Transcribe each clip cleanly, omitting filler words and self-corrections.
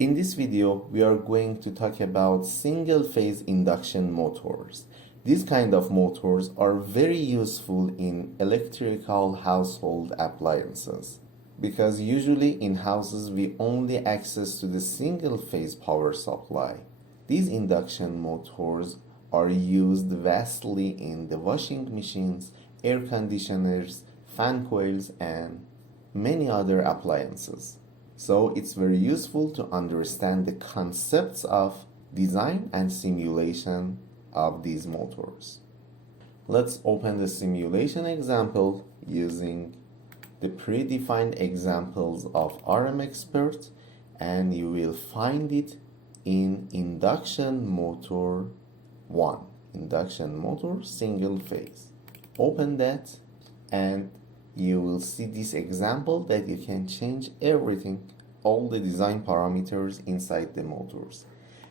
In this video, we are going to talk about single-phase induction motors. These kind of motors are very useful in electrical household appliances because usually in houses we only access to the single-phase power supply. These induction motors are used vastly in the washing machines, air conditioners, fan coils, and many other appliances. So it's very useful to understand the concepts of design and simulation of these motors. Let's open the simulation example using the predefined examples of RMxprt, and you will find it in induction motor 1, induction motor single phase. Open that and you will see this example that you can change everything, all the design parameters inside the motors.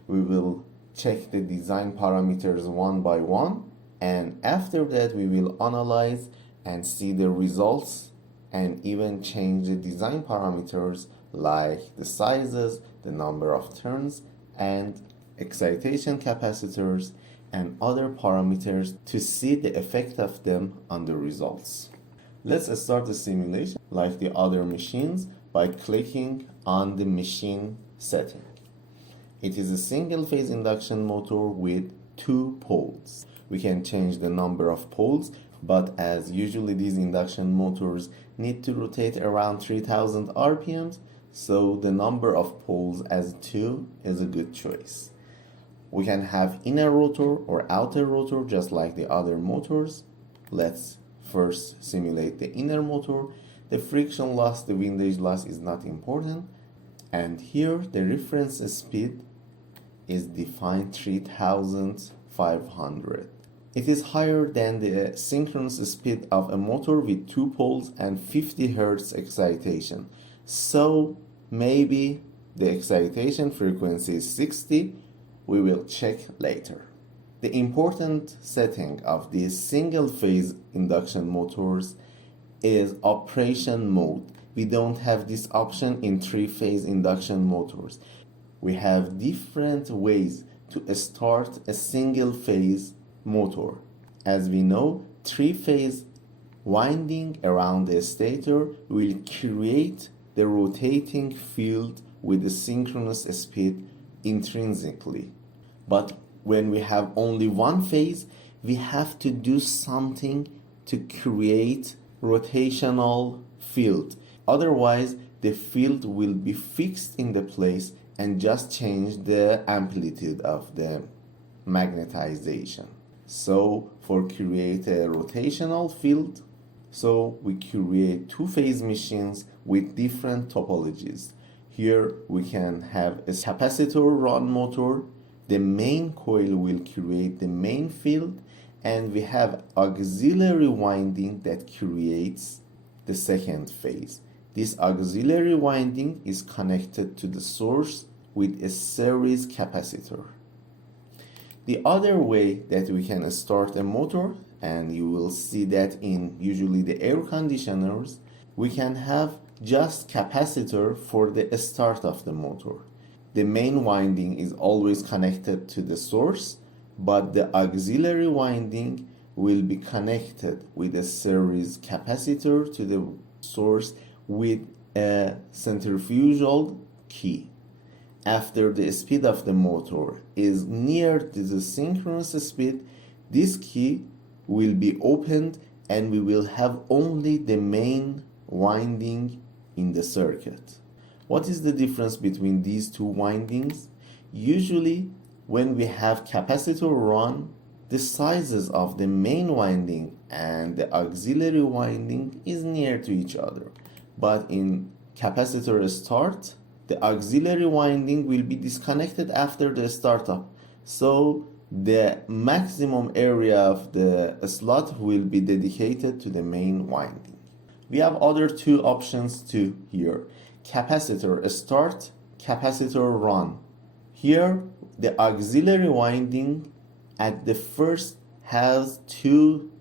We will check the design parameters one by one, and after that we will analyze and see the results and even change the design parameters like the sizes, the number of turns, and excitation capacitors and other parameters to see the effect of them on the results. Let's start the simulation like the other machines by clicking on the machine setting. It is a single-phase induction motor with 2 poles. We can change the number of poles, but as usually these induction motors need to rotate around 3000 RPMs, so the number of poles as 2 is a good choice. We can have inner rotor or outer rotor just like the other motors. Let's first simulate the inner motor. The friction loss, the windage loss is not important. And here the reference speed is defined 3500. It is higher than the synchronous speed of a motor with 2 poles and 50 Hz excitation. So maybe the excitation frequency is 60. We will check later. The important setting of these single-phase induction motors is operation mode. We don't have this option in 3-phase induction motors. We have different ways to start a single-phase motor. As we know, 3-phase winding around the stator will create the rotating field with the synchronous speed intrinsically. But when we have only one phase, we have to do something to create rotational field. Otherwise, the field will be fixed in the place and just change the amplitude of the magnetization. So for create a rotational field, so we create 2-phase machines with different topologies. Here we can have a capacitor run motor. The main coil will create the main field, and we have auxiliary winding that creates the second phase. This auxiliary winding is connected to the source with a series capacitor. The other way that we can start a motor, and you will see that in usually the air conditioners, we can have just capacitor for the start of the motor. The main winding is always connected to the source, but the auxiliary winding will be connected with a series capacitor to the source with a centrifugal key. After the speed of the motor is near to the synchronous speed, this key will be opened and we will have only the main winding in the circuit. What is the difference between these 2 windings? Usually when we have capacitor run, the sizes of the main winding and the auxiliary winding is near to each other. But in capacitor start, the auxiliary winding will be disconnected after the startup. So the maximum area of the slot will be dedicated to the main winding. We have other 2 options too here. Capacitor start, capacitor run. Here the auxiliary winding at the first has 2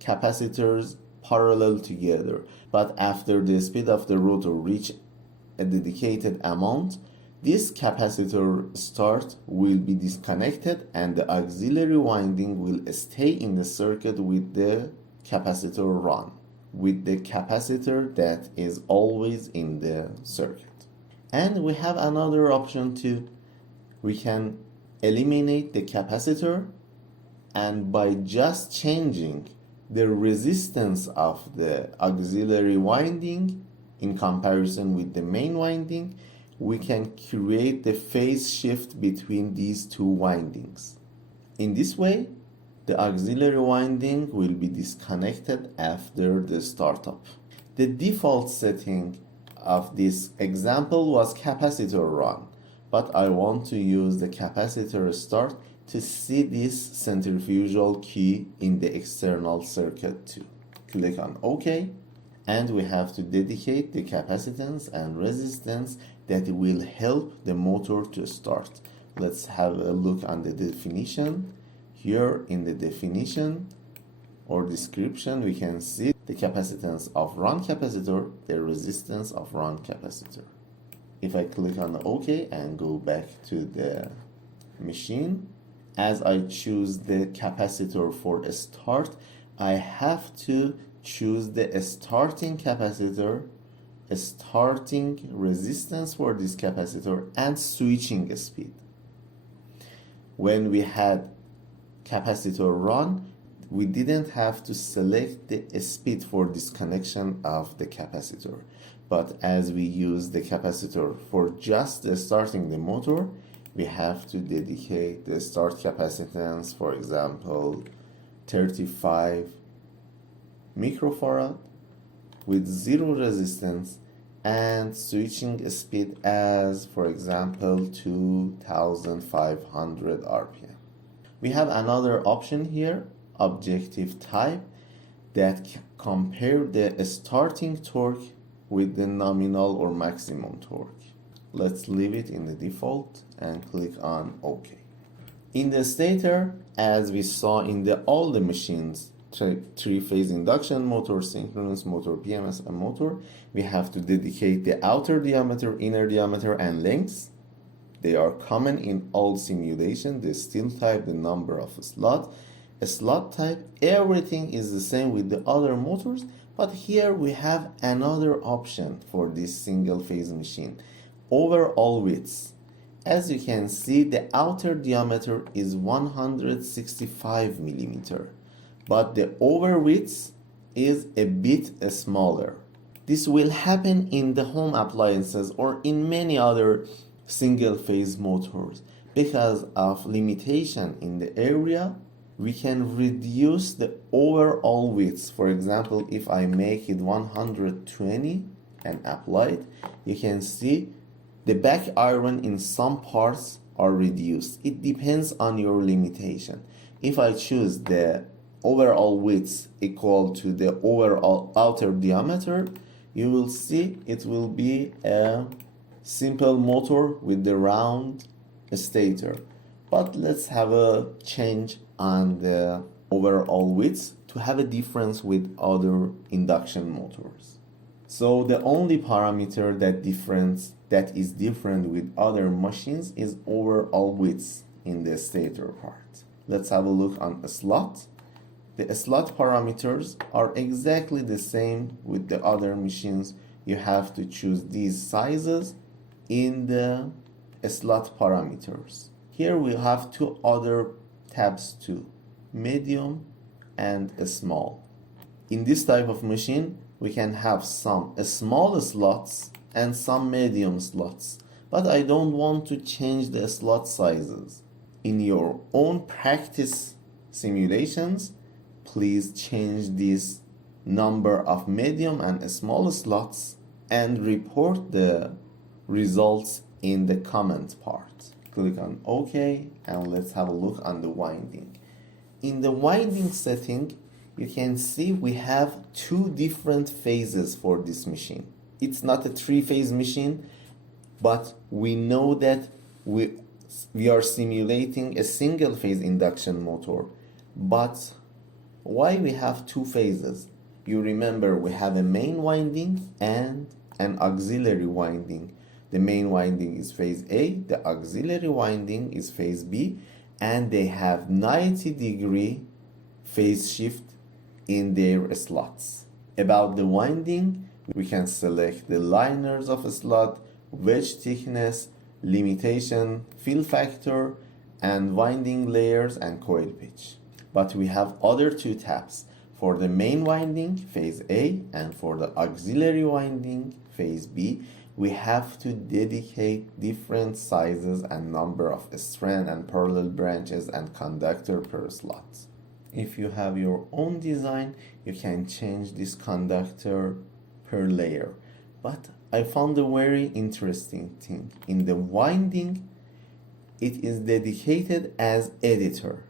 capacitors parallel together, but after the speed of the rotor reach a dedicated amount, this capacitor start will be disconnected and the auxiliary winding will stay in the circuit with the capacitor run, with the capacitor that is always in the circuit. And we have another option too. We can eliminate the capacitor, and by just changing the resistance of the auxiliary winding in comparison with the main winding, we can create the phase shift between these two windings. In this way, the auxiliary winding will be disconnected after the startup. The default setting of this example was capacitor run, but I want to use the capacitor start to see this centrifugal key in the external circuit too. Click on OK, and we have to dedicate the capacitance and resistance that will help the motor to start. Let's have a look on the definition. Here in the definition or description, we can see the capacitance of run capacitor, the resistance of run capacitor. If I click on OK and go back to the machine, as I choose the capacitor for a start, I have to choose the starting capacitor, a starting resistance for this capacitor, and switching speed. When we had capacitor run, we didn't have to select the speed for disconnection of the capacitor. But as we use the capacitor for just starting the motor, we have to dedicate the start capacitance, for example, 35 microfarad with zero resistance, and switching speed as, for example, 2500 RPM. We have another option here, objective type, that compare the starting torque with the nominal or maximum torque. Let's leave it in the default and click on OK. In the stator, as we saw in all the machines, three-phase induction motor, synchronous motor, PMS and motor, we have to dedicate the outer diameter, inner diameter, and lengths. They are common in all simulation. The steel type, the number of slot type, everything is the same with the other motors, but here we have another option for this single phase machine. Overall widths. As you can see, the outer diameter is 165 millimeter, but the over width is a bit smaller. This will happen in the home appliances or in many other single phase motors. Because of limitation in the area, we can reduce the overall width. For example, if I make it 120 and apply it, you can see the back iron in some parts are reduced. It depends on your limitation. If I choose the overall width equal to the overall outer diameter, you will see it will be a simple motor with the round stator. But let's have a change on the overall width to have a difference with other induction motors. So the only parameter that is different with other machines is overall width in the stator part. Let's have a look on a slot. The slot parameters are exactly the same with the other machines. You have to choose these sizes in the slot parameters. Here we have two other tabs too, medium and small. In this type of machine, we can have some small slots and some medium slots, but I don't want to change the slot sizes. In your own practice simulations, please change this number of medium and small slots and report the results in the comment part. Click on OK, and let's have a look on the winding. In the winding setting, you can see we have two different phases for this machine. It's not a three-phase machine, but we know that we are simulating a single-phase induction motor. But why we have two phases? You remember we have a main winding and an auxiliary winding. The main winding is phase A, the auxiliary winding is phase B, and they have 90-degree phase shift in their slots. About the winding, we can select the liners of a slot, wedge thickness, limitation, fill factor, and winding layers and coil pitch. But we have other two tabs for the main winding, phase A, and for the auxiliary winding, phase B. We have to dedicate different sizes and number of strand and parallel branches and conductor per slot. If you have your own design, you can change this conductor per layer. But I found a very interesting thing. In the winding, it is dedicated as editor.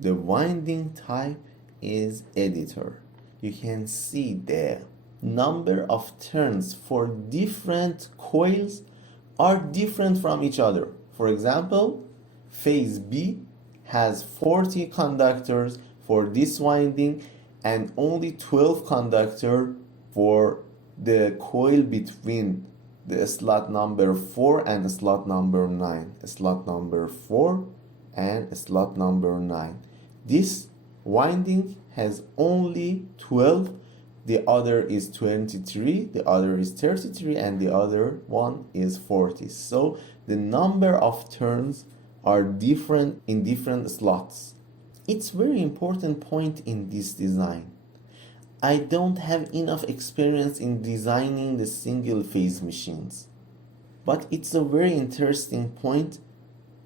The winding type is editor. You can see the number of turns for different coils are different from each other. For example, phase B has 40 conductors for this winding and only 12 conductor for the coil between the slot number 4 and slot number 9. Slot number 4 and slot number 9. This winding has only 12, the other is 23, the other is 33, and the other one is 40. So the number of turns are different in different slots. It's very important point in this design. I don't have enough experience in designing the single phase machines, but it's a very interesting point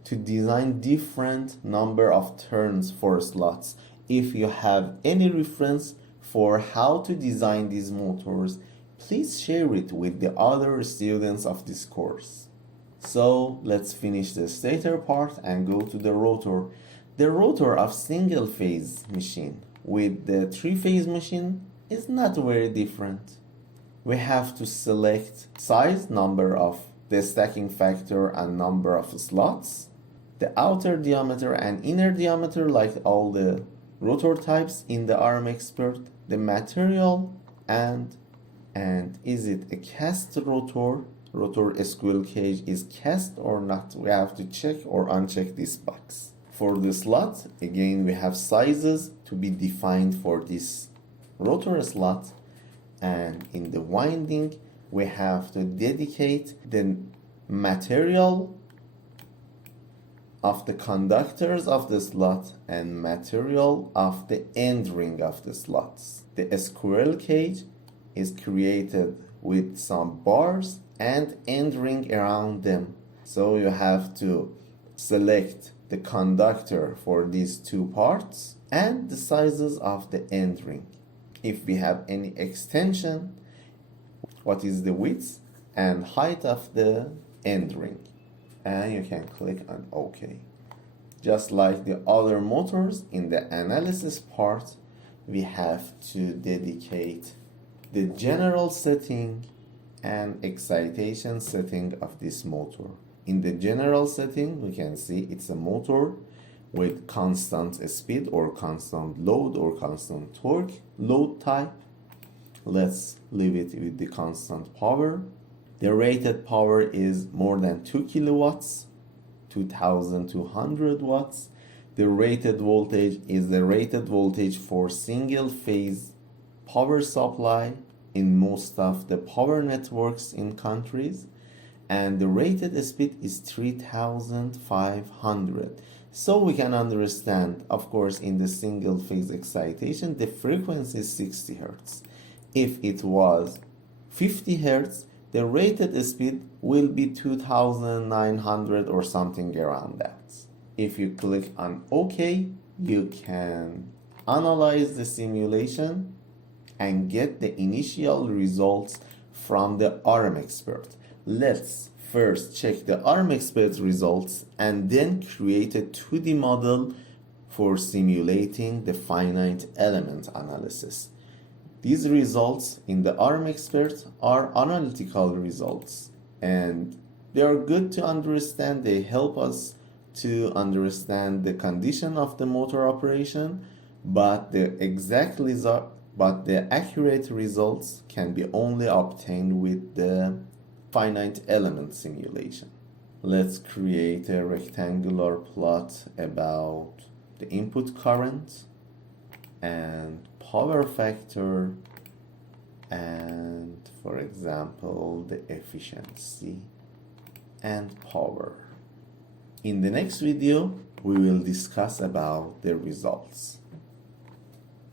to design different number of turns for slots. If you have any reference for how to design these motors, please share it with the other students of this course. So let's finish the stator part and go to the rotor. The rotor of single phase machine with the three-phase machine is not very different. We have to select size, number of the stacking factor, and number of slots, the outer diameter and inner diameter like all the rotor types in the RMxprt, the material, and is it a cast rotor? Rotor squirrel cage is cast or not? We have to check or uncheck this box. For the slot, again we have sizes to be defined for this rotor slot, and in the winding we have to dedicate the material of the conductors of the slot and material of the end ring of the slots. The squirrel cage is created with some bars and end ring around them. So you have to select the conductor for these two parts and the sizes of the end ring. If we have any extension, what is the width and height of the end ring, and you can click on OK. Just like the other motors, in the analysis part we have to dedicate the general setting and excitation setting of this motor. In the general setting, we can see it's a motor with constant speed or constant load or constant torque load type. Let's leave it with the constant power. The rated power is more than 2 kilowatts, 2200 watts. The rated voltage is the rated voltage for single phase power supply in most of the power networks in countries, and the rated speed is 3500. So we can understand, of course, in the single phase excitation the frequency is 60 Hz. If it was 50 Hz, the rated speed will be 2900 or something around that. If you click on OK, you can analyze the simulation and get the initial results from the RMxprt. Let's first check the RMxprt results and then create a 2D model for simulating the finite element analysis. These results in the RMxprt are analytical results, and they are good to understand. They help us to understand the condition of the motor operation, but the accurate results can be only obtained with the finite element simulation. Let's create a rectangular plot about the input current and power factor and, for example, the efficiency and power. In the next video, we will discuss about the results.